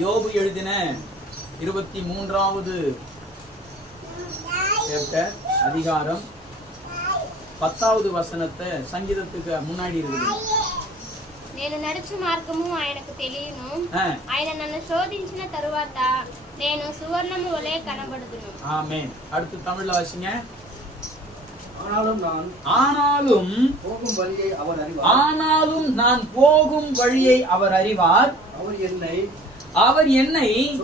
யோபு எழுதின இருபத்தி மூன்றாவது சாப்டர் அதிகாரம் பத்தாவது வசனத்தை சங்கீதத்துக்கு முன்னாடி இருக்குது. నేను నడుచు మార్గము ఆయనకు తెలియను. ఆయన నన్ను శోధించిన తరువాత నేను సువర్ణము వలె కనబడుదును. ఆమేన్. அடுத்து தமிழ்ல வாசிங்க. ஆனாலும் நான் ஆனாலும் போகும் வழியை அவர் அறிவார். ஆனாலும் நான் போகும் வழியை அவர் அறிவார். அவர் என்னை அவர் என்னை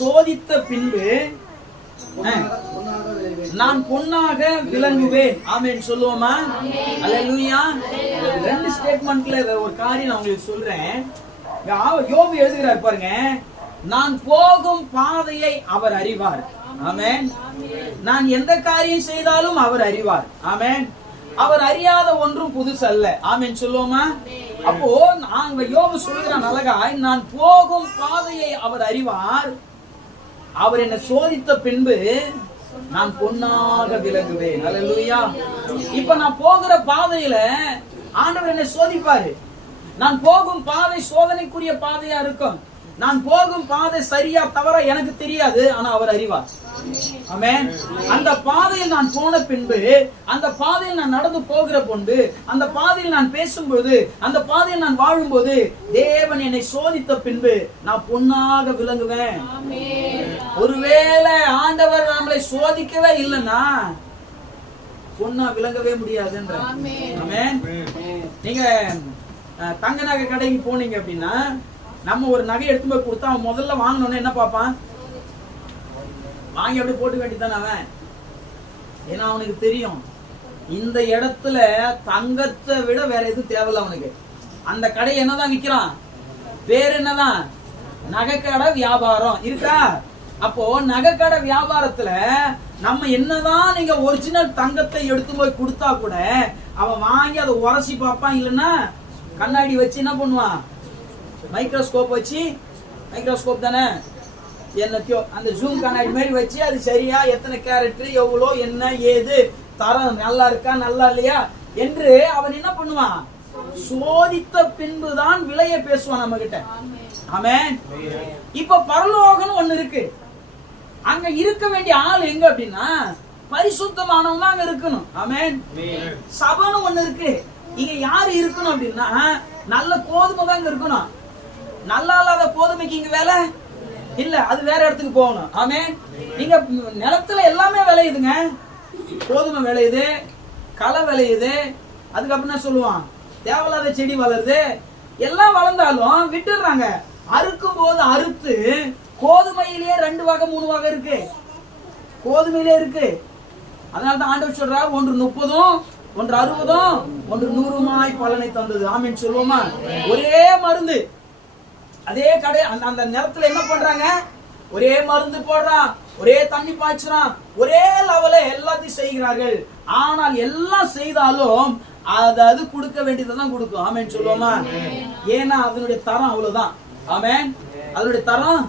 சோதித்த பின்பு. நான் பொன்னாக விளங்குவேன். ஆமென் சொல்லுவோமா? அல்லேலூயா. ரெண்டு ஸ்டேட்மெண்ட்ல ஒரு காரியம் நான் உங்களுக்கு சொல்றேன். யோபு எழுதுகிறார் பாருங்க நான் போகும் பாதையை அவர் அறிவார். ஆமென். நான் எந்த காரியம் செய்தாலும் அவர் அறிவார். ஆமென். அவர் அறியாத ஒன்றும் புதுசல்ல. ஆமென் சொல்லுவோமா? அப்போ நாங்க யோபு சொல்கிறான் அழகாய் நான் போகும் பாதையை அவர் அறிவார். அவர் என்னை சோதித்த பின்பு நான் பொன்னாக விளங்குவேன். அல்லேலூயா இப்ப நான் போகிற பாதையில ஆண்டவர் என்னை சோதிப்பாரு. நான் போகும் பாதை சோதனைக்குரிய பாதையா இருக்கும். நான் போகும் பாதை சரியா தவறா எனக்கு தெரியாது ஆனா அவர் அறிவார். அந்த பாதையில் நான் போன பின்பு அந்த பாதையில் நான் நடந்து போகிற பொழுது அந்த பாதையில் நான் பேசும்போது அந்த பாதையில் நான் வாழும்போது தேவன் என்னை சோதித்த பின்பு நான் பொன்னாக விளங்குவேன். ஒருவேளை ஆண்டவர் நம்மளை சோதிக்கவே இல்லைன்னா பொண்ணா விளங்கவே முடியாதுன்ற. நீங்க தங்க நகை கடைக்கு போனீங்க அப்படின்னா நம்ம ஒரு நகை எடுத்து போய் கொடுத்தா அவன் முதல்ல வாங்கினோன்னு என்ன பார்ப்பான்? வாங்கி அப்படியே போட்டு வேண்டியதானே அவன்? ஏன்னா அவனுக்கு தெரியும் இந்த இடத்துல தங்கத்தை விட வேற எதுவும் தேவையில்ல அவனுக்கு. அந்த கடை என்னதான் விக்கிறான் பேர் என்னதான்? நகைக்கடை வியாபாரம். இருக்கா? அப்போ நகைக்கடை வியாபாரத்துல நம்ம என்னதான் நீங்க ஒரிஜினல் தங்கத்தை எடுத்து போய் கொடுத்தா கூட அவன் வாங்கி அதை உரசி பார்ப்பான் இல்லைன்னா கண்ணாடி வச்சு என்ன பண்ணுவான்? மைக்ரோஸ்கோப் வச்சு மைக்ரோஸ்கோப் தானே? என்னத்தையோ அந்த ஜூம் கண்ணாடி மாதிரி வச்சு அது சரியா எத்தனை கேரட் எவ்வளோ என்ன ஏது தரம் நல்லா இருக்கா நல்லா இல்லையா? என்று அவன் என்ன பண்ணுவான்? சோதித்த பின்புதான் விலையை பேசுவான் நம்ம கிட்ட ஆமே இப்ப பரலோகம்னு ஒண்ணு இருக்கு. அங்க இருக்க வேண்டிய ஆள் எங்க அப்படின்னா பரிசுத்தமானவங்க அங்க இருக்கணும். ஆமேன். சபைன்னு ஒண்ணு இருக்கு. இங்க யாரு இருக்கணும் அப்படின்னா நல்ல கோதுமை தான் இங்க இருக்கணும். நல்லா இல்லாத கோதுமைக்கு இங்க வேலை? இல்ல அது வேற இடத்துக்கு போகணும். ஆமே? நீங்க நிலத்துல எல்லாமே விளையுதுங்க. கோதுமை விளையுது களை விளையுது. அதுக்கப்புறம் என்ன சொல்லுவான்? தேவையில்லாத செடி வளருது. எல்லாம் வளர்ந்தாலும் விட்டுடுறாங்க. அறுக்கும் போது அறுத்து கோதுமையிலேயே ரெண்டு வகை மூணு வகை இருக்கு. கோதுமையிலே இருக்கு. அதனால தான் ஆண்டவர் சொல்றார் ஒன்று முப்பதும் ஒன்று அறுபதும் ஒன்று நூறுமாய் பலனை தந்தது. ஆமின்னு சொல்லுவோமா? ஒரே மருந்து. அதே கடை அந்த அந்த நிலத்துல என்ன பண்றாங்க? ஒரே மருந்து போடுறான் ஒரே தண்ணி பாய்ச்சுறான் ஒரே லெவல எல்லாத்தையும் செய்கிறார்கள். ஆனால் எல்லாம் செய்தாலும் அது அது கொடுக்க வேண்டியதை தான் கொடுக்கும். ஆமேன் சொல்லுவோமா? ஏன்னா அதனுடைய தரம் அவ்வளவுதான். ஆமேன்? அதனுடைய தரம்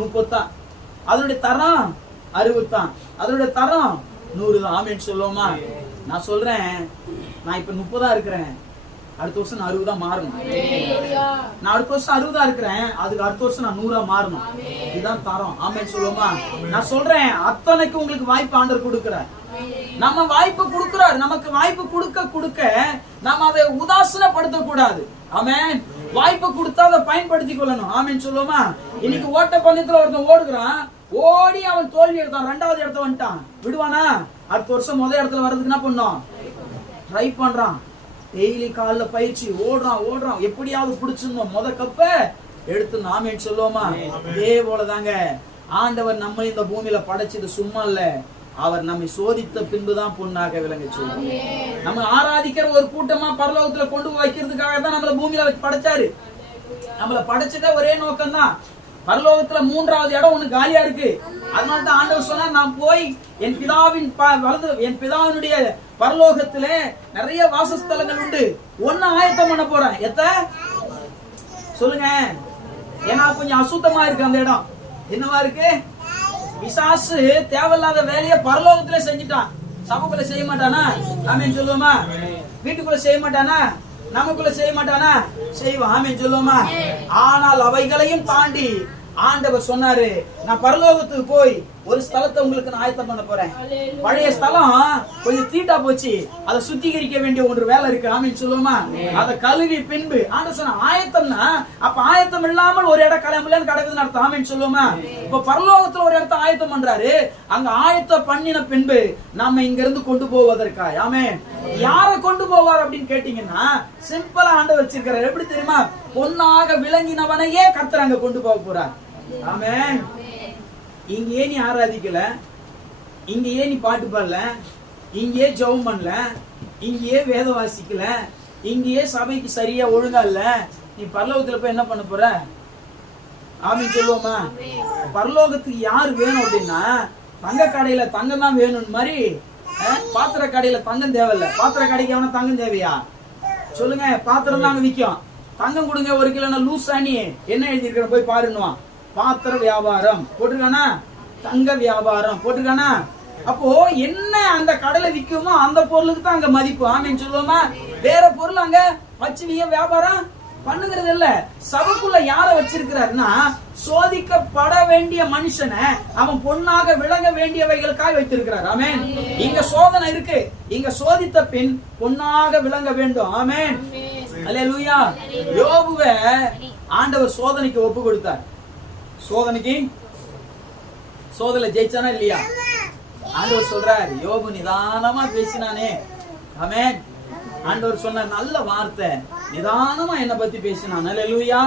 முப்பத்தான். அதனுடைய தரம் அறுபத்தான். அதனுடைய தரம் நூறு தான் ஆமேன் சொல்லுவோமா? நான் சொல்றேன். நான் இப்ப முப்பதா இருக்கிறேன். அடுத்த வருஷம் நான் அறுபதா மாறணும். நான் அடுத்த வருஷம் அறுபதா இருக்கிறேன். அதுக்கு அடுத்த வருஷம் நான் நூறா மாறணும். இதுதான் தரம். ஆமேன் சொல்லுவோமா? நான் சொல்றேன் அத்தனைக்கு உங்களுக்கு வாய்ப்பு ஆண்டவர் கொடுக்கிறார். நம்ம வாய்ப்பு கொடுக்கிறார். நமக்கு வாய்ப்பு கொடுக்க கொடுக்க நம்ம அதை உதாசீனப்படுத்த கூடாது ஆமென். வாய்ப்பு கொடுத்தா அதை பயன்படுத்திக் கொள்ளணும். ஆமென் சொல்லுவோமா? இன்னைக்கு ஓட்ட பந்தயத்துல ஒருத்தன் ஓடுகிறான். ஓடி அவன் தோல்வி எடுத்தான். ரெண்டாவது இடத்த வந்துட்டான். விடுவானா? அடுத்த வருஷம் முதல் இடத்துல வர்றதுக்கு என்ன பண்ணோம்? ட்ரை பண்றான். டெய்லி காலைல பயிற்சி ஓடுறான் ஓடுறான். எப்படியாவது பிடிச்சிருந்தோம் முத கப்ப எடுத்து நாமே சொல்லுவோமா? இதே போலதாங்க. ஆண்டவர் நம்ம இந்த பூமியில படைச்சது சும்மா இல்ல. அவர் நம்மை சோதித்த பின்புதான் பொண்ணாக விளங்க சொல்லுவோம் நம்ம ஆராதிக்கிற ஒரு கூட்டமா பரலோகத்துல கொண்டு போய் வைக்கிறதுக்காக தான் நம்மள பூமியில வச்சு படைச்சாரு. நம்மள படைச்சதே ஒரே நோக்கம் தான் பரலோகத்துல மூன்றாவது இடம் ஒண்ணு காலியா இருக்கு. அதனால தான் ஆண்டவர் சொன்னார் நான் போய் என் பிதாவின் வலது என் பிதாவினுடைய பரலோகத்துல நிறைய வாசஸ்தலங்கள் உண்டு. ஒண்ணு ஆயத்தம் பண்ண போறேன். எத்த? சொல்லுங்க. ஏன்னா கொஞ்சம் அசுத்தமா இருக்கு அந்த இடம். என்னவா இருக்கு? பிசாசு தேவையில்லாத வேலையை பரலோகத்துல செஞ்சுட்டான். சபைக்குள்ள செய்ய மாட்டானா? ஆமென் சொல்லுவோமா? வீட்டுக்குள்ள செய்ய மாட்டானா? நமக்குள்ள செய்ய மாட்டானா? செய்வான். சொல்லுவோமா? ஆனால் அவைகளையும் தாண்டி ஆண்டவர் சொன்னாரு நான் பரலோகத்துக்கு போய் ஒரு ஸ்தலத்தை உங்களுக்கு நான் ஆயத்தம் பண்ண போறேன். பழைய ஸ்தலம் கொஞ்சம் தீட்டா போச்சு. அதை சுத்திகரிக்க வேண்டிய ஒரு வேலை இருக்கு. ஆமீன் சொல்லுவோமா? அதை கழுவி பின்பு ஆண்டவர் சொன்ன ஆயத்தம்னா அப்ப ஆயத்தம் இல்லாமல் ஒரு இடம் கிளம்பலன்னு கிடக்குதுன்னு அர்த்தம். ஆமீன் சொல்லுவோமா? இப்ப பரலோகத்துல ஒரு இடத்த ஆயத்தம் பண்றாரு. அங்க ஆயத்தம் பண்ணின பின்பு நாம இங்க இருந்து கொண்டு போவதற்காய். ஆமே யாரை கொண்டு போவார் அப்படின்னு கேட்டீங்கன்னா சிம்பிளா ஆண்டு வச்சிருக்கிறார். எப்படி தெரியுமா? பொன்னாக விளங்கினவனையே கர்த்தர் அங்க கொண்டு போக போறார். ஆமே இங்க ஏன் நீ ஆராதிக்கல. இங்க ஏன் நீ பாட்டு பாடல. இங்கேயே ஜெபம் பண்ணல. இங்கேயே வேத வாசிக்கல. இங்கேயே சபைக்கு சரியா ஒழுங்கா இல்ல. நீ பரலோகத்துல போய் என்ன பண்ண போற? ஆமீன் சொல்லுவோமா? பரலோகத்துக்கு யார் வேணும் அப்படின்னா தங்க கடையில தங்கம் தான் வேணும் மாதிரி பாத்திர கடையில தங்கம் தேவையில்ல. பாத்திர கடைக்கு எவனா தங்கம் தேவையா? சொல்லுங்க பாத்திரம் தாங்க விற்கும் தங்கம் கொடுங்க ஒரு கிலோ லூஸ் அணி. என்ன எழுதியிருக்கிற? போய் பாருன்னுவான் பாத்திர வியாபாரம். போட்டிருக்கானா? தங்க வியாபாரம். போட்டிருக்கானா? அப்போ என்ன அந்த கடையில விக்குமோ அந்த பொருளுக்கு தான் அங்க மதிப்பு. ஆமின்னு சொல்லுவோமா? வேற பொருள் அங்க வச்சு வியாபாரம்? பண்ணுகிறது இல்ல சபைக்குள்ள யார வச்சிருக்கிறாருன்னா சோதிக்கப்பட வேண்டிய மனுஷனை அவன் பொண்ணாக விளங்க வேண்டியவைகளுக்காக வைத்திருக்கிறார். ஆமென். இங்க சோதனை இருக்கு. இங்க சோதித்த பின் பொண்ணாக விளங்க வேண்டும். ஆமென். அல்லேலூயா. யோபுவை ஆண்டவர் சோதனைக்கு ஒப்பு கொடுத்தார். சோதனைக்கு? சோதனை ஜெயிச்சானா இல்லையா? ஆண்டவர் சொல்றார் யோபு நிதானமா பேசினானே. ஆமென். ஆண்டவர் சொன்ன நல்ல வார்த்தை. நிதானமா என்ன பத்தி பேசினான். அல்லேலூயா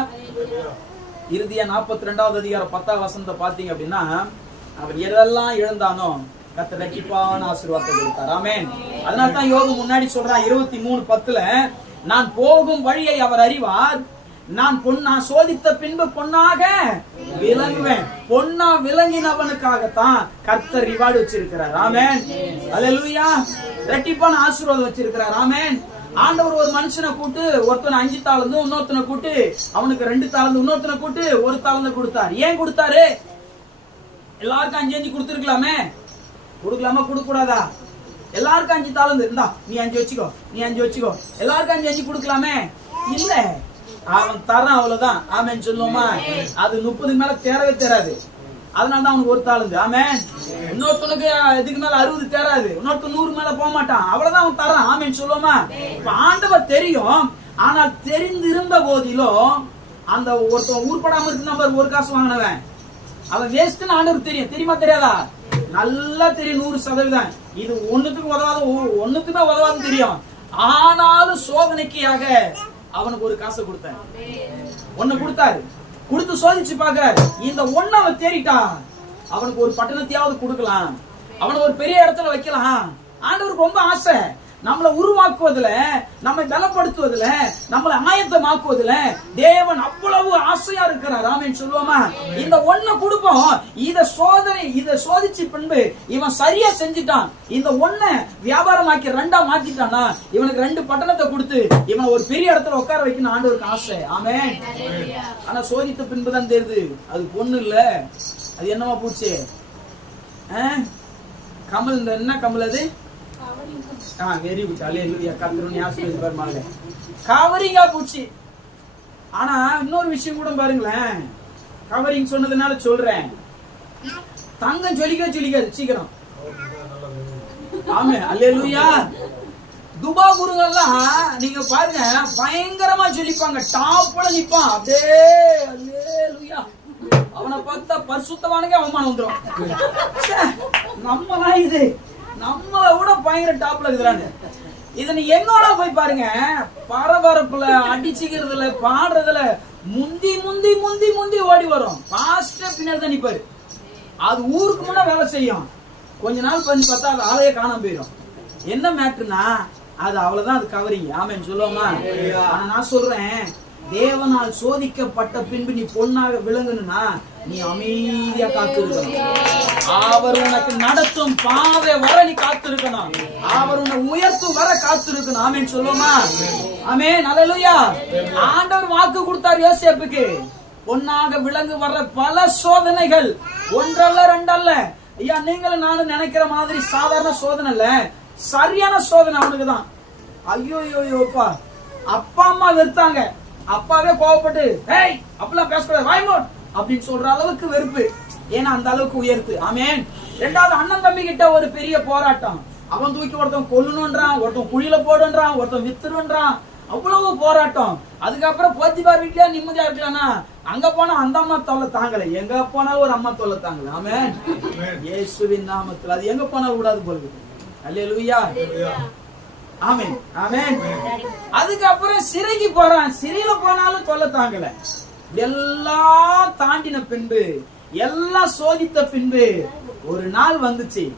இறுதியா நாற்பத்தி ரெண்டாவது அதிகாரம் பத்தாம் வசந்த பாத்தீங்க அப்படின்னா அவன் எதெல்லாம் இழந்தானோ கத்த ரட்சிப்பான ஆசீர்வாதத்தை கொடுத்தார். ஆமேன். அதனால தான் யோகம் முன்னாடி சொல்றான் இருபத்தி மூணு பத்துல நான் போகும் வழியை அவர் அறிவார். நான் பொன்னா சோதித்த பின்பு பொன்னாக விளங்குவேன். பொன்னா விளங்கினவனுக்காகத்தான் கர்த்தர் ரிவார்டு வச்சிருக்கிறார். ஆமேன். அல்லேலூயா ரெட்டிப்பான ஆசீர்வாதம் வச்சிருக்கிறார். ஆமேன். ஆண்டவர் ஒரு மனுஷனை கூட்டு ஒருத்தனை அஞ்சு தாளந்து இன்னொருத்தனை கூட்டு அவனுக்கு ரெண்டு தாளந்து இன்னொருத்தனை கூட்டு ஒரு தாளந்து கொடுத்தார். ஏன் கொடுத்தாரு? எல்லாருக்கும் அஞ்சு அஞ்சு கொடுத்துருக்கலாமே? கொடுக்கலாமா கொடுக்க கூடாதா எல்லாருக்கும் அஞ்சு தாளந்து. இந்தா நீ அஞ்சு வச்சுக்கோ நீ அஞ்சு வச்சுக்கோ. எல்லாருக்கும் அஞ்சு அஞ்சு கொடுக்கலாமே? இல்ல. அவன் தரான் அவ்வளவுதான். ஆமென் சொல்லுவோமா? அது முப்பதுக்கு மேல தேரவே தேராது அதனால தான் அவனுக்கு ஒரு தாளுந்து ஆமே இன்னொருத்தனுக்கு இதுக்கு மேல அறுபது தேராது. இன்னொருத்தன் நூறு மேல போக மாட்டான். அவ்வளவுதான் அவன் தரான். ஆமேன்னு சொல்லுவோமா? இப்ப ஆண்டவர் தெரியும். ஆனால் தெரிந்திருந்த போதிலும் அந்த ஒருத்தன் ஊர்படாம இருக்கு நம்பர் ஒரு காசு வாங்கினவன். அவன் வேஸ்ட்னு ஆண்டவர் தெரியும். தெரியுமா தெரியாதா? நல்லா தெரியும் நூறு சதவீதம். இது ஒண்ணுத்துக்கு உதவாத ஒ- ஒண்ணுத்துக்குமே உதவாதுன்னு தெரியும். ஆனாலும் சோதனைக்காக அவனுக்கு ஒரு காசை கொடுத்தேன். ஒன்னு கொடுத்தாரு. கொடுத்து சோதிச்சு பார்க்க இந்த ஒண்ணு அவன் தேறிட்டான் அவனுக்கு ஒரு பட்டணத்தையாவது கொடுக்கலாம். அவனை ஒரு பெரிய இடத்துல வைக்கலாம். ஆண்டவருக்கு ரொம்ப ஆசை. நம்மளை உருவாக்குவதுல நம்மை பலப்படுத்துவதில் நம்மளை ஆயத்தமாக்குவதில் தேவன் அவ்வளவு ஆசையா இருக்கிறார். ராமன் சொல்லுவோமா? இந்த ஒண்ண கொடுப்போம். இத சோதனை இத சோதிச்சு பின்பு இவன் சரியா செஞ்சுட்டான். இந்த ஒண்ண வியாபாரம் ஆக்கி ரெண்டா மாத்திட்டானா? இவனுக்கு ரெண்டு பட்டணத்தை கொடுத்து இவனை ஒரு பெரிய இடத்துல உட்கார வைக்கணும் ஆண்டவருக்கு ஆசை. ஆமே ஆனா சோதித்த பின்புதான் தெரியுது. அது பொண்ணு இல்ல. அது என்னவா பூச்சி? கமல் இந்த என்ன கமல் அது? வெரி குட் அலையலுயா கர்த்தருடைய ஆசீர்வாதம் பாருங்க கவரிங்கா போச்சு. ஆனா இன்னொரு விஷயம் கூட பாருங்களேன். கவரிங் சொன்னதுனால சொல்றேன். தங்கம் ஜொலிக்க ஜொலிக்காது சீக்கிரம். ஆமே அல்லேலூயா. துபா குருங்கெல்லாம் நீங்க பாருங்க பயங்கரமா ஜொலிப்பாங்க. டாப்ல நிப்பான். அப்படியே அல்லேலூயா. அவனை பார்த்தா பரிசுத்தவானுக்கே அவமானம் வந்துரும். நம்மதான் நம்மலாம் இது. நம்மளை விட பயங்கர டாப்ல இருக்கிறாங்க இதனை நீ எங்கோட போய் பாருங்க? பரபரப்புல அடிச்சுக்கிறதுல பாடுறதுல முந்தி முந்தி முந்தி முந்தி ஓடி வரும். பாஸ்டா பின்னாடி தான் நிப்பாரு அது ஊருக்கு முன்ன வேலை செய்யும். கொஞ்ச நாள் பண்ணி பார்த்தா அது ஆளையே காணாம போயிடும். என்ன மேட்ருனா அது அவ்வளவுதான் அது கவரிங் ஆமேன்னு சொல்லுவோமா? ஆனா நான் சொல்றேன் தேவனால் சோதிக்கப்பட்ட பின்பு நீ பொண்ணாக விளங்கணும்னா நீ அமைதியா காத்திருக்கணும். அவர் உனக்கு நடத்தும் பாதை வர நீ காத்திருக்கணும். அவர் உன்னை உயர்த்தும் வர காத்திருக்கணும். ஆமேன்னு சொல்லுவோமா? ஆமே அல்லேலூயா ஆண்டவர் வாக்கு கொடுத்தார் யோசேப்புக்கு. பொன்னாக விளங்கு வர்ற பல சோதனைகள். ஒன்றல்ல ரெண்டல்ல. ஐயா நீங்களும் நானும் நினைக்கிற மாதிரி சாதாரண சோதனை இல்ல. சரியான சோதனை அவனுக்கு தான் ஐயோ ஐயோப்பா அப்பா அம்மா வெறுத்தாங்க. அப்பாவே கோவப்பட்டு ஏய் அப்பெல்லாம் பேசக்கூடாது வாய்மோட் அப்படின்னு சொல்ற அளவுக்கு வெறுப்பு. ஏன்னா அந்த அளவுக்கு உயர்த்து. ஆமென். ரெண்டாவது அண்ணன் தம்பி கிட்ட ஒரு பெரிய போராட்டம். அவன் தூக்கி ஒருத்தன் கொல்லணுன்றான் ஒருத்தன் குழியில போடுன்றான் ஒருத்தன் வித்துருன்றான் அவ்வளவு போராட்டம். அதுக்கப்புறம் போத்திபார் வீட்லயே நிம்மதியா இருக்கலாம்னா அங்க போனா அந்த அம்மா தொல்லை தாங்கல எங்க போனாலும் ஒரு அம்மா தொல்லை தாங்கல. ஆமென். இயேசுவின் நாமத்தில். அது எங்க போனாலும் விடாது போகுது அல்லேலூயா. ஆமென். ஆமென். அதுக்கப்புறம் சிறைக்கு போறான். சிறையில போனாலும் தொல்லை தாங்கல. எல்லாம் தாண்டின பின்பு எல்லாம் சோதித்த பின்பு ஒரு நாள் வந்துச்சு.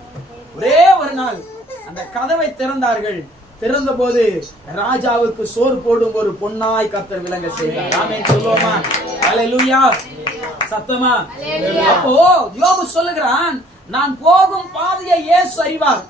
ஒரே ஒரு நாள். அந்த கதவை திறந்தார்கள். திறந்த போது ராஜாவுக்கு சோறு போடும் ஒரு பொன்னாய் கர்த்தர் விளங்க செய்தார். ஆமென். சொல்லுவோமா? அல்லேலூயா சத்தமா? அப்போ யோபு சொல்லுகிறான் நான் போகும் பாதையை இயேசு அறிவார்.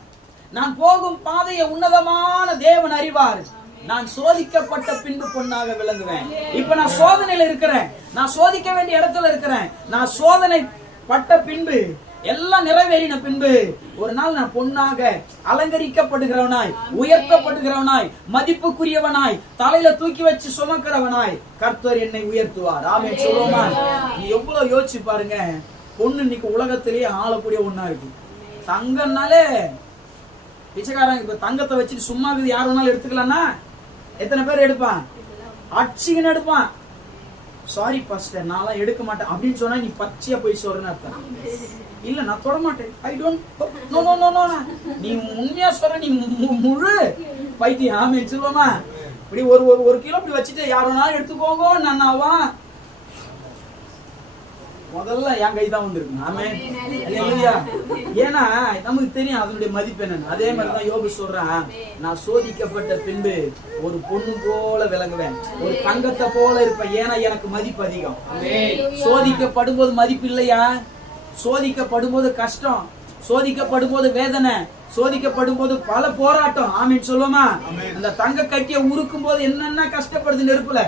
நான் போகும் பாதையை உன்னதமான தேவன் அறிவார். நான் சோதிக்கப்பட்ட பின்பு பொண்ணாக விளங்குவேன். இப்ப நான் சோதனையில இருக்கிறேன். நான் சோதிக்க வேண்டிய இடத்துல இருக்கிறேன். நான் சோதனை பட்ட பின்பு எல்லாம் நிறைவேறின பின்பு ஒரு நாள் நான் பொண்ணாக அலங்கரிக்கப்படுகிறவனாய் உயர்த்தப்படுகிறவனாய் மதிப்புக்குரியவனாய் தலையில தூக்கி வச்சு சுமக்கிறவனாய் கர்த்தர் என்னை உயர்த்துவார். ஆமே சொல்லுவோமா நீ எவ்வளவு யோசிச்சு பாருங்க பொண்ணு இன்னைக்கு உலகத்திலேயே ஆளக்கூடிய ஒண்ணா இருக்கு. தங்கம்னாலே பிச்சைக்காரன் இப்ப தங்கத்தை வச்சுட்டு சும்மா இருக்குது யார் வேணாலும் எடுத்துக்கலாம்னா? எத்தனை பேர் எடுப்பான்? அடிச்சுக்கின்னு எடுப்பான். சாரி பாஸ்டர் நான்லாம் எடுக்க மாட்டேன். அப்படின்னு சொன்னா நீ பச்சையா போய் சொல்றேன்னு அர்த்தம். இல்ல நான் தொட மாட்டேன். I don't know no no no நீ உண்மையா சொல்ற நீ மு- முழு பைத்தியம். ஆமே சொல்லுவோமா? இப்படி ஒரு ஒரு ஒரு கிலோ இப்படி வச்சுட்டு யார் வேணாலும் எடுத்துக்கோங்க ஆவான் முதல்ல என் கை தான் வந்திருக்கு ஆமே அல்லேலூயா ஏன்னா நமக்கு தெரியும் அதனுடைய மதிப்பு என்னன்னு. அதே மாதிரி தான் யோபு சொல்றான். நான் சோதிக்கப்பட்ட பின்பு ஒரு பொண்ணு போல விளங்குவேன். ஒரு தங்கத்தை போல இருப்பேன். ஏன்னா எனக்கு மதிப்பு அதிகம். சோதிக்கப்படும் போது மதிப்பு இல்லையா? சோதிக்கப்படும் போது கஷ்டம். சோதிக்கப்படும் போது வேதனை. சோதிக்கப்படும் போது பல போராட்டம். ஆமீன். சொல்லுவோமா? அந்த தங்க கட்டிய உருக்கும் போது என்னென்ன கஷ்டப்படுது நெருப்புல?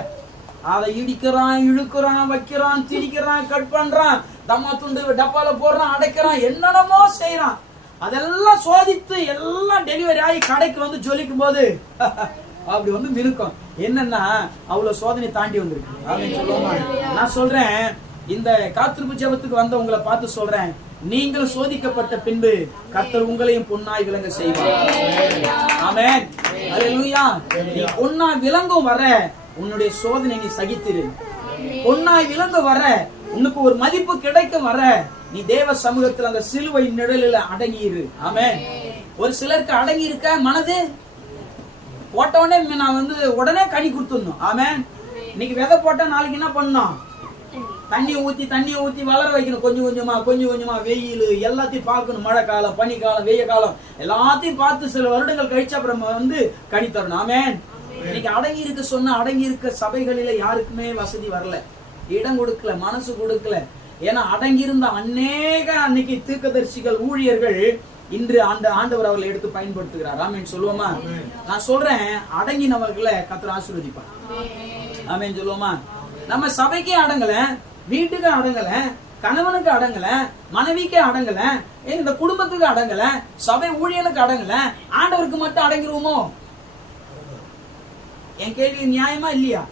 அதை இடிக்கிறான் இழுக்கிறான் வைக்கிறான் திரிக்கிறான் கட் பண்றான் தம்மா துண்டு டப்பால போடுறான் அடைக்கிறான் என்னென்னமோ செய்யறான் அதெல்லாம் சோதித்து எல்லாம் டெலிவரி ஆகி கடைக்கு வந்து ஜொலிக்கும் போது அப்படி வந்து மினுக்கும். என்னன்னா அவ்வளவு சோதனை தாண்டி வந்திருக்கு. அப்படின்னு சொல்லுவோமா? நான் சொல்றேன் இந்த காத்திருப்பு ஜெபத்துக்கு வந்தவங்களை பார்த்து சொல்றேன். நீங்கள் சோதிக்கப்பட்ட பின்பு கர்த்தர் உங்களையும் பொன்னாய் விளங்க செய்வார். நீ பொன்னாய் விளங்கும் வர உன்னுடைய சோதனை நீ சகித்திரு. பொன்னாய் விளங்க வர உனக்கு ஒரு மதிப்பு கிடைக்கும் வர நீ தேவ சமூகத்தில் அந்த சிலுவை நிழலில் அடங்கியிரு. ஆமே ஒரு சிலருக்கு அடங்கி இருக்க மனது? போட்ட உடனே நான் வந்து உடனே கனி கொடுத்துடணும். ஆமே இன்னைக்கு விதை போட்டா நாளைக்கு என்ன பண்ணணும்? தண்ணி ஊத்தி தண்ணி ஊத்தி வளர வைக்கணும். கொஞ்சம் கொஞ்சமா கொஞ்சம் கொஞ்சமா வெயில் எல்லாத்தையும் பார்க்கணும். மழை காலம் பனி காலம் வெய்ய காலம். எல்லாத்தையும் பார்த்து சில வருடங்கள் கழிச்சு அப்புறம் வந்து கனி தரணும். ஆமேன். இன்னைக்கு அடங்கி இருக்க சொன்ன அடங்கி இருக்க சபைகளில யாருக்குமே வசதி வரல. இடம் கொடுக்கல மனசு கொடுக்கல. ஏன்னா அடங்கியிருந்த அநேக அன்னைக்கு தீர்க்கதரிசிகள் ஊழியர்கள் இன்று அந்த ஆண்டவர் அவர்களை எடுத்து பயன்படுத்துகிறார். ஆமேன். சொல்லுவோமா? நான் சொல்றேன் அடங்கினவர்களை கத்திர ஆசீர்வதிப்பார். ஆமேன். சொல்லுவோமா? நம்ம சபைக்கே அடங்கல வீட்டுக்கு அடங்கல கணவனுக்கு அடங்கல மனைவிக்கு அடங்கல இந்த குடும்பத்துக்கு அடங்கல சபை ஊழியனுக்கு அடங்கல ஆண்டவருக்கு மட்டும் அடங்கிருவோமோ? என் கேள்வி நியாயமா இல்லையா?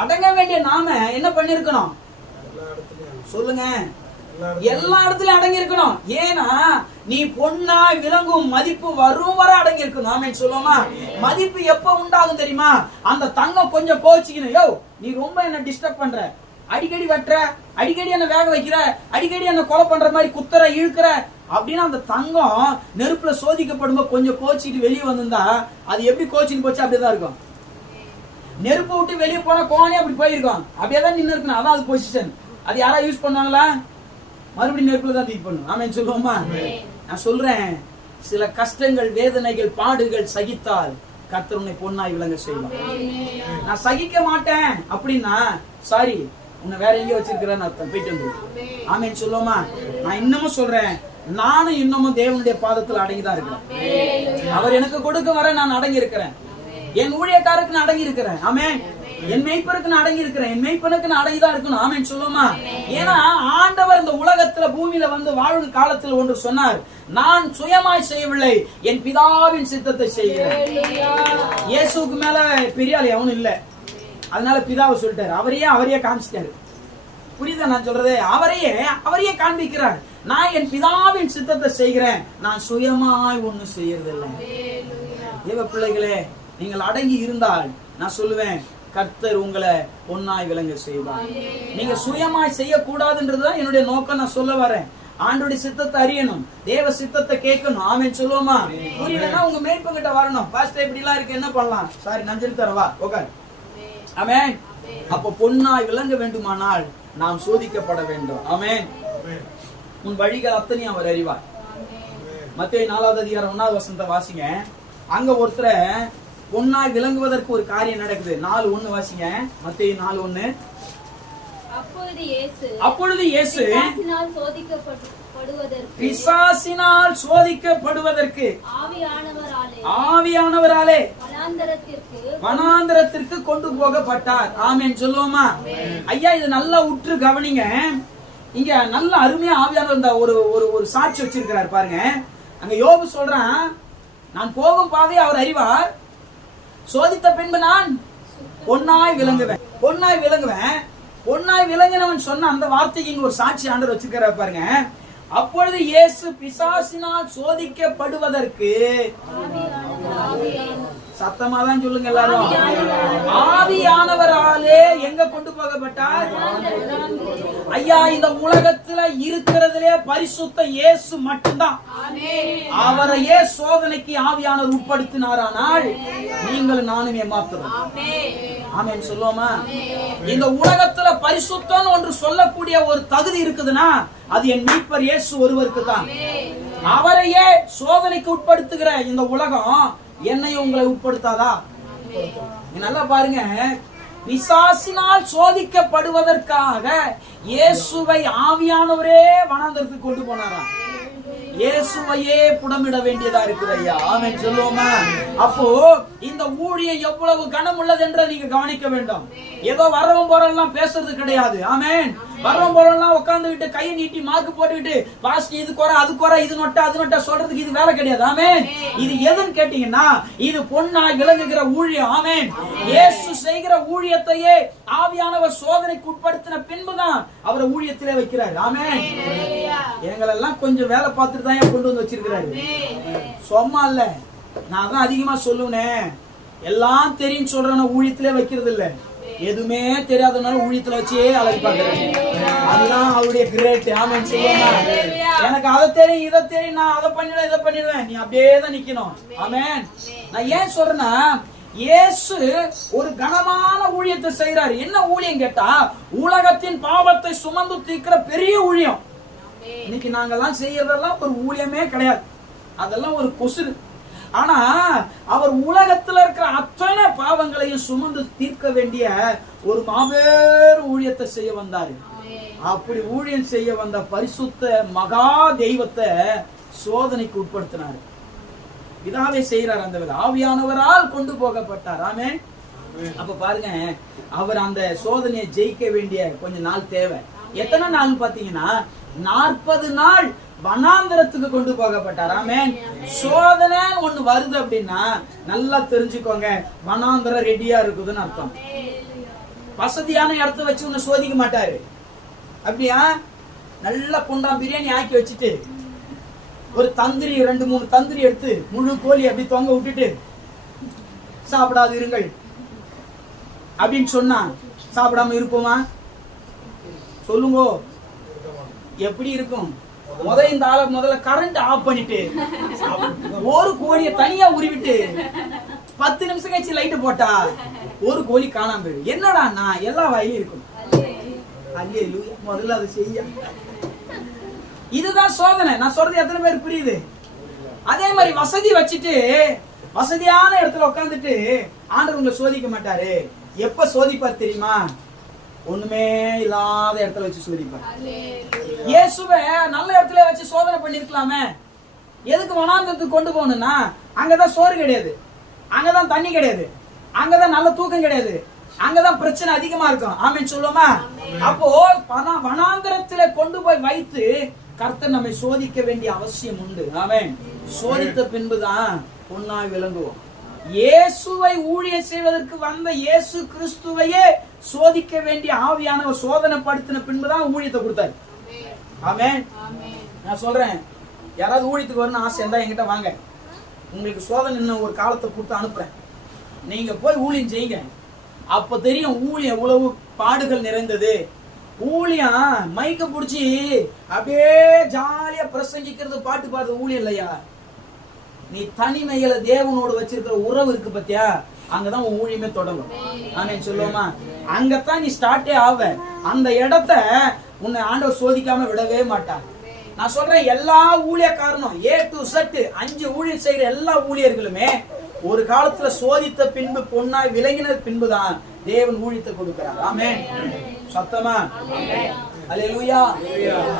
அடங்க வேண்டிய நாம என்ன பண்ணிருக்கணும்? சொல்லுங்க. எல்லா இடத்துலயும் அடங்கி. இருக்கணும் ஏன்னா நீ பொண்ணா விளங்கும் மதிப்பு வரும் வர அடங்கி இருக்கணும் ஆமேன் சொல்லுவோமா? மதிப்பு எப்ப உண்டாகும் தெரியுமா? அந்த தங்கம் கொஞ்சம் கோச்சிக்கணும். யோ நீ ரொம்ப என்ன டிஸ்டர்ப் பண்ற? அடிக்கடி வெட்டுற அடிக்கடி என்ன வேக வைக்கிற அடிக்கடி என்ன கொலை பண்ற மாதிரி குத்துற இழுக்கிற அப்படின்னு அந்த தங்கம் நெருப்புல சோதிக்கப்படும் கொஞ்சம் கோச்சிட்டு வெளியே வந்திருந்தா அது எப்படி கோச்சின்னு போச்சு அப்படிதான் இருக்கும். நெருப்பு விட்டு வெளியே போனா கோனே அப்படி போயிருக்கும். அப்படியே தான் நின்று இருக்கணும். அதான் அது பொசிஷன் அது யாரா யூஸ் பண்ணுவாங்களா? மறுபடியும் நெருப்புல தான் தூக்கி பண்ணும். ஆமென் சொல்லுவோமா? நான் சொல்றேன். சில கஷ்டங்கள் வேதனைகள் பாடுகள் சகித்தால் கர்த்தர் உன்னை பொன்னாய் விளங்க செய்வார். நான் சகிக்க மாட்டேன். அப்படின்னா சாரி உன்னை வேற எங்கேயோ வச்சிருக்கிறேன்னு அர்த்தம். போயிட்டு வந்து ஆமென். சொல்லுவோமா? நான் இன்னமும் சொல்றேன். நானும் இன்னமும் தேவனுடைய பாதத்தில் அடங்கிதான் இருக்கிறேன். அவர் எனக்கு கொடுக்க வர நான் அடங்கி இருக்கிறேன். என் ஊழியக்காரருக்கு நான் அடங்கி இருக்கிறேன். ஆமென். என் மெய்ப்பனுக்கு நான் அடங்கி இருக்கிறேன். என் மெய்ப்பனுக்கு நான் அடங்கிதான் இருக்கணும். ஆமென். சொல்லுமா ஏன்னா ஆண்டவர் இந்த உலகத்துல பூமியில வந்து வாழ்வு காலத்தில் ஒன்று சொன்னார். நான் சுயமாய் செய்யவில்லை. என் பிதாவின் சித்தத்தை செய்கிறேன். இயேசுவுக்கு மேல பெரிய ஆள் எவனும் இல்ல. அதனால பிதாவை சொல்லிட்டாரு. அவரையே அவரையே காமிச்சிட்டாரு புரியுதா நான் சொல்றது? அவரையே அவரையே காண்பிக்கிறார். நான் என் பிதாவின் சித்தத்தை செய்கிறேன். நான் சுயமாய் ஒண்ணு செய்யறதில்லை. தேவ பிள்ளைகளே நீங்கள் அடங்கி இருந்தால் நான் சொல்லுவேன் கர்த்தர் உங்களை பொன்னாய் விளங்க செய்வார். நீங்க சுயமாய் செய்யக்கூடாதுன்றதுதான் என்னுடைய நோக்கம் நான் சொல்ல வரேன். ஆண்டுடைய சித்தத்தை அறியணும் தேவ சித்தத்தை கேட்கணும். ஆமென் சொல்லுவோமா? புரியலன்னா உங்க மேய்ப்பங்கிட்ட வரணும். பாஸ்டர் இப்படி எல்லாம் இருக்கு என்ன பண்ணலாம்? சாரி நஞ்சல் தரவா உட்கார் ஆமென். அப்ப பொன்னாய் விளங்க வேண்டுமானால் நாம் சோதிக்கப்பட வேண்டும். ஆமென். உன் வழிகள் அத்தனையும் அவர் அறிவார். மத்திய நாலாவது அதிகாரம் ஒன்னாவது வசனத்தை வாசிங்க. அங்க ஒருத்தர பொன்னாய் விளங்குவதற்கு ஒரு காரியம் நடக்குது. நாலு ஒண்ணு வாசிங்க. மத்திய நாலு ஒண்ணு. அப்பொழுது இயேசு பிசாசினால் சோதிக்கப்படுவதற்கு ஆவியானவராலே வனாந்தரத்திற்கு வனாந்திரத்திற்கு கொண்டு போகப்பட்டார். ஆமென். சொல்லுவோமா? ஐயா இது நல்லா உற்று கவனிங்க. இங்க நல்ல அருமையா ஆவியானவர் இந்த ஒரு ஒரு ஒரு சாட்சி வச்சிருக்கிறார் பாருங்க. அங்க யோபு சொல்றான் நான் போகும் பாதை அவர் அறிவார் சோதித்த பின்பு நான் பொன்னாய் விளங்குவேன். பொன்னாய் விளங்குவேன். பொன்னாய் விளங்கினவன் சொன்ன அந்த வார்த்தைக்கு இங்க ஒரு சாட்சி ஆண்டர் வச்சிருக்கிற பாருங்க. அப்பொழுது இயேசு பிசாசினால் சோதிக்கப்படுவதற்கு சத்தமா தான் சொல்லுங்க எல்லாரும். ஆவியானவராலே எங்க கொண்டு போகப்பட்டார்? ஐயா இந்த உலகத்துல இருக்கிறதுலே பரிசுத்த இயேசு மட்டும்தான். அவரையே சோதனைக்கு ஆவியானவர் உட்படுத்தினாரானால் நீங்கள் நானும் ஏமாத்துறோம் ஆமென். சொல்லுவோமா? இந்த உலகத்துல பரிசுத்தம் ஒன்று சொல்லக்கூடிய ஒரு தகுதி இருக்குதுன்னா அது என் மீட்பர் இயேசு ஒருவருக்கு தான் அவரையே சோதனைக்கு உட்படுத்துகிற இந்த உலகம் என்னையும் உங்களை உட்படுத்தாதா? நல்லா பாருங்க. பிசாசினால் சோதிக்கப்படுவதற்காக இயேசுவை ஆவியானவரே வனாந்தரத்துக்கு கொண்டு போனாராம். இயேசுவையே புடமிட வேண்டியதா இருக்குது ஐயா. ஆமென். சொல்லுவோமா? அப்போ இந்த ஊழியம் எவ்வளவு கனம் உள்ளது என்று நீங்க கவனிக்க வேண்டும். ஏதோ வரவும் போறெல்லாம் பேசுறது கிடையாது. ஆமேன். வரவும் போறெல்லாம் உட்கார்ந்துகிட்டு கையை நீட்டி மார்க் போட்டுக்கிட்டு பாஸ்ட் இது குறை அது குறை இது நொட்டை அது நொட்டை சொல்றதுக்கு இது வேலை கிடையாது. ஆமென். இது எதுன்னு கேட்டீங்கன்னா இது பொன்னாய் விளங்குகிற ஊழியம். ஆமென். இயேசு செய்கிற ஊழியத்தையே ஆவியானவர் சோதனைக்கு உட்படுத்தின பின்புதான் அவரை ஊழியத்திலே வைக்கிறார். ஆமென். எங்களெல்லாம் கொஞ்சம் வேலை பார்த்துட்டு தான் கொண்டு வந்து வச்சிருக்கிறாரு? சும்மா இல்ல. நான் தான் அதிகமா சொல்லுவேனே. எல்லாம் தெரியும் சொல்றேன் ஊழியத்திலே வைக்கிறது இல்ல எதுவுமே தெரியாதனால ஊழியத்துல வச்சே அழகு பாக்குறேன் அதுதான் அவருடைய கிரேட் ஆமா சொல்லுவாங்க எனக்கு அதை தெரியும் இதை தெரியும் நான் அதை பண்ணிடுவேன் இதை பண்ணிடுவேன். நீ அப்படியே தான் நிக்கணும். ஆமேன். நான் ஏன் சொல்றேன்னா இயேசு ஒரு கனமான ஊழியத்தை செய்யறாரு என்ன ஊழியம் கேட்டா உலகத்தின் பாவத்தை சுமந்து தீர்க்கிற பெரிய ஊழியம். இன்னைக்கு நாங்கெல்லாம் செய்யறதெல்லாம் ஒரு ஊழியமே கிடையாது. அதெல்லாம் ஒரு கொசுறு ஆனா அவர் உலகத்துல இருக்கிற அத்தனை பாவங்களையும் சுமந்து தீர்க்க வேண்டிய ஒரு மாபெரும் ஊழியத்தை செய்ய வந்தாரு. அப்படி ஊழியம் செய்ய வந்த பரிசுத்த மகா தெய்வத்தை சோதனைக்கு உட்படுத்தினாரு. இதாவே செய்யறார் அந்த ஆவியானவரால் கொண்டு போகப்பட்டார். ஆமென். அப்ப பாருங்க அவர் அந்த சோதனையை ஜெயிக்க வேண்டிய கொஞ்ச நாள் தேவை. எத்தனை நாள் பாத்தீங்கன்னா நாற்பது நாள் வனாந்தரத்துக்கு கொண்டு போகப்பட்டார். ஆமென். சோதனை ஒண்ணு வருது அப்படின்னா நல்லா தெரிஞ்சுக்கோங்க. வனாந்தரம் ரெடியா இருக்குதுன்னு அர்த்தம். வசதியான இடத்த வச்சு உன்னை சோதிக்க மாட்டாரு. அப்படியா? நல்லா குண்டா பிரியாணி ஆக்கி வச்சுட்டு ஒரு தந்திரி ரெண்டு மூணு தந்திரி எடுத்து முழு கோழி அப்படி தொங்க விட்டுட்டு சாப்பிடாது இருங்கள். அப்படின்னு சொன்னா சாப்பிடாம இருப்போமா? சொல்லுங்க. எப்படி இருக்கும்? முத இந்த ஆளை முதல்ல கரண்ட் ஆஃப் பண்ணிட்டு ஒரு கோழிய தனியா உருவிட்டு பத்து நிமிஷம் கழிச்சு லைட் போட்டா ஒரு கோழி காணாம போயிடும். என்னடா நான் எல்லா வயலும் இருக்கும். முதல்ல அதை செய்ய. இதுதான் சோதனை. நான் சொல்றது எத்தனை பேர் புரியுது? அதே மாதிரி வசதி வச்சுட்டு வசதியான இடத்துல உட்காந்துட்டு ஆண்டவர் உங்களை சோதிக்க மாட்டாரு. எப்ப சோதிப்பார் தெரியுமா? ஒண்ணுமே இல்லாத இடத்துல வச்சு சோதிப்பார். இயேசுவை நல்ல இடத்துல வச்சு சோதனை பண்ணிருக்கலாமே எதுக்கு வனாந்தரத்துக்கு கொண்டு போகணும்னா அங்கதான் சோறு கிடையாது. அங்கதான் தண்ணி கிடையாது. அங்கதான் நல்ல தூக்கம் கிடையாது. அங்கதான் பிரச்சனை அதிகமா இருக்கும். ஆமென் சொல்லுவோமா? அப்போ வனா- வனாந்தரத்துல கொண்டு போய் வைத்து கர்த்தர் நம்மை சோதிக்க வேண்டிய அவசியம் உண்டு. ஆமென். சோதித்த பின்புதான் பொன்னாய் விளங்குவோம். இயேசுவை ஊழியம் செய்வதற்கு வந்த இயேசு கிறிஸ்துவையே சோதிக்க வேண்டிய ஆவியானவர் சோதனைப்படுத்தின பின்புதான் ஊழியத்தை கொடுத்தாரு. ஆமே நான் சொல்றேன் யாராவது ஊழியத்துக்கு வரணும்னு ஆசை இருந்தா என்கிட்ட வாங்க. உங்களுக்கு சோதனை இன்னும் ஒரு காலத்தை கொடுத்து அனுப்புறேன். நீங்க போய் ஊழியம் செய்யுங்க. அப்ப தெரியும் ஊழியம் எவ்வளவு பாடுகள் நிறைந்தது. ஊழியம் மைக்க பிடிச்சி அப்படியே ஜாலியா பிரசங்கிக்கிறது பாட்டு பாடுறது ஊழியம் இல்லையா? நீ தனிமையில தேவனோடு வச்சிருக்கிற உறவு இருக்கு பத்தியா? அங்கதான் உன் ஊழியமே தொடங்கும். ஆமென் சொல்லுவோமா? அங்கதான் நீ ஸ்டார்டே ஆவ. அந்த இடத்த உன்னை ஆண்டவர் சோதிக்காம விடவே மாட்டார். நான் சொல்றேன் எல்லா ஊழியக்காரனும் ஏ டு செட் அஞ்சு ஊழியம் செய்யற எல்லா ஊழியர்களுமே ஒரு காலத்துல சோதித்த பின்பு பொன்னாய் விளங்கின பின்புதான் தேவன் ஊழியத்தை கொடுக்கிறார். ஆமென். சத்தமா? அல்லேலூயா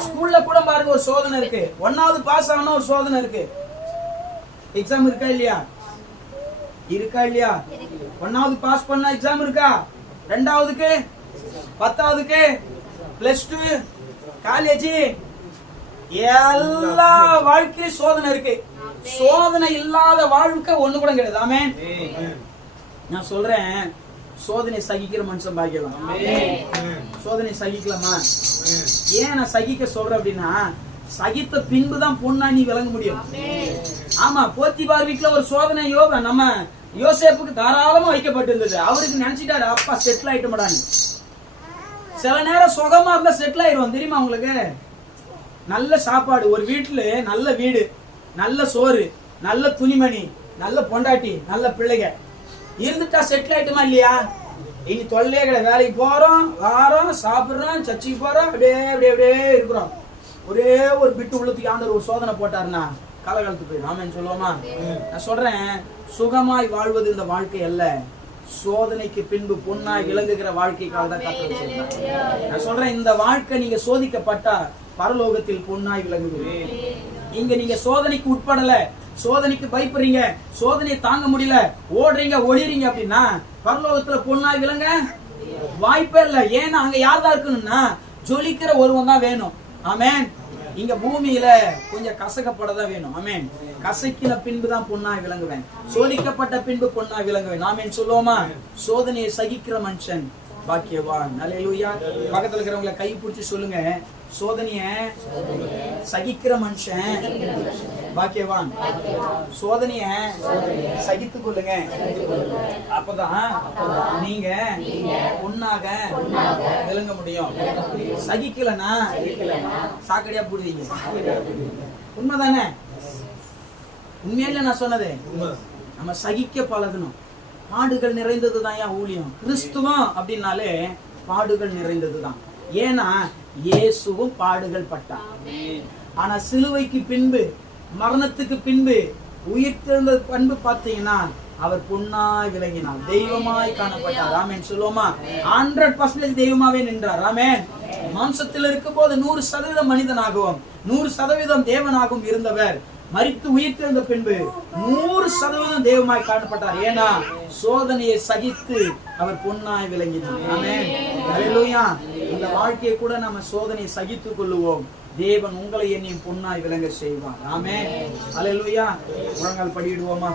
ஸ்கூல்ல கூட பாருங்க ஒரு சோதனை இருக்கு. ஒன்னாவது பாஸ் ஆனா ஒரு சோதனை இருக்கு. எக்ஸாம் இருக்கா இல்லையா? இருக்கா இல்லையா? ஒன்னாவது பாஸ் பண்ணா எக்ஸாம் இருக்கா? ரெண்டாவதுக்கு? பத்தாவதுக்கு? பிளஸ் டூ காலேஜ் எல்லா வாழ்க்கையும் சோதனை இருக்கு. சோதனை இல்லாத வாழ்க்கை ஒண்ணு கூட கிடையாது. ஆமென். நான் சொல்றேன் சோதனை சகிக்கிற மனுஷன் பாக்கியலாம் சோதனை சகிக்கலாமா? ஏன் நான் சகிக்க சொல்றேன் அப்படின்னா சகித்த பின்புதான் பொண்ணா நீ விளங்க முடியும். ஆமா போத்திபார் வீட்டுல ஒரு சோதனை யோக நம்ம யோசேப்புக்கு தாராளமா வைக்கப்பட்டிருந்தது. அவருக்கு நினைச்சிட்டாரு அப்பா செட்டில் ஆயிட்டோம்டான்னு சில நேரம் சுகமா இருந்தா செட்டில் ஆயிடுவோம். தெரியுமா உங்களுக்கு? நல்ல சாப்பாடு ஒரு வீட்டுல நல்ல வீடு நல்ல சோறு நல்ல துணிமணி நல்ல பொண்டாட்டி நல்ல பிள்ளைங்க. இருந்துட்டா செட்டில் ஆயிட்டுமா இல்லையா? இனி தொல்லையே கிடையாது. வேலைக்கு போறோம் வாரோம் சாப்பிடுறோம் சர்ச்சுக்கு போறோம் அப்படியே அப்படியே அப்படியே இருக்கிறோம். ஒரே ஒரு பிட்டு உள்ளத்துக்கு ஆண்டவர் ஒரு சோதனை போட்டாருன்னா காலகாலத்துக்கு போய் ஆமென் சொல்லுவோமா? நான் சொல்றேன் சுகமாய் வாழ்வது இந்த வாழ்க்கை அல்ல. சோதனைக்கு பின்பு பொன்னாய் விளங்குகிற வாழ்க்கைக்காக தான் கத்த வச்சிருக்காங்க நான் சொல்றேன் இந்த வாழ்க்கை நீங்க சோதிக்கப்பட்டா பரலோகத்தில் பொன்னாய் விளங்குவீங்க இங்க நீங்க சோதனைக்கு உட்படல சோதனைக்கு பயப்படுறீங்க சோதனையை தாங்க முடியல ஓடுறீங்க ஒளிறீங்க அப்படின்னா பரலோகத்துல பொன்னாய் விளங்க வாய்ப்பே இல்ல. ஏன்னா அங்க யார் தான் இருக்கணும்னா ஜொலிக்கிற ஒருவன் தான் வேணும். ஆமேன். இங்க பூமியில கொஞ்சம் கசக்கப்பட தான் வேணும். ஆமேன். கசக்கின பின்பு தான் பொன்னாய் விளங்குவேன். சோதிக்கப்பட்ட பின்பு பொண்ணா விளங்குவேன். ஆமேன். சொல்லுவோமா? சோதனையை சகிக்கிற மனுஷன் பாக்கியவான். அல்லேலூயா பக்கத்துல இருக்கிறவங்கள கை பிடிச்சி சொல்லுங்க. சோதனைய சகிக்கிற மனுஷன் பாக்கியவான். சோதனைய சகித்துக் கொள்ளுங்க. அப்பதான் நீங்க பொண்ணாக விளங்க முடியும். சகிக்கலனா சாக்கடையா போடுவீங்க. உண்மைதானே? உண்மையில நான் சொன்னது. நம்ம சகிக்க பழகணும். பாடுகள் நிறைந்தது தான் ஊழியம். கிறிஸ்துவம் அப்படின்னாலே பாடுகள் நிறைந்தது தான் ஏன்னா இயேசுவும் பாடுகள் பட்டார் ஆனா சிலுவைக்கு பின்பு மரணத்துக்கு பின்பு உயிர் திறந்த பண்பு பார்த்தீங்கன்னா அவர் பொன்னாய் விளங்கினார். தெய்வமாய் காணப்பட்டார். ராமேன் சொல்லுவோமா? ஹண்ட்ரட் பர்சன்டேஜ் தெய்வமாவே நின்றார். ராமேன் மாம்சத்தில் இருக்கும் போது நூறு சதவீதம் மனிதனாகவும் நூறு சதவீதம் தேவனாகவும் இருந்தவர். மறித்து உயிர்த்திருந்த பின்பு நூறு சதவீதம் தெய்வமாய் காணப்பட்டார். ஏன்னா சோதனையை சகித்து அவர் பொன்னாய் விளங்கினார். இந்த வாழ்க்கையை கூட நம்ம சோதனையை சகித்துக் கொள்ளுவோம். தேவன் உங்களை என்னையும் பொன்னாய் விளங்க செய்வார். ஆமே ஹalleluya. முழங்கால் படியிடுவோமா?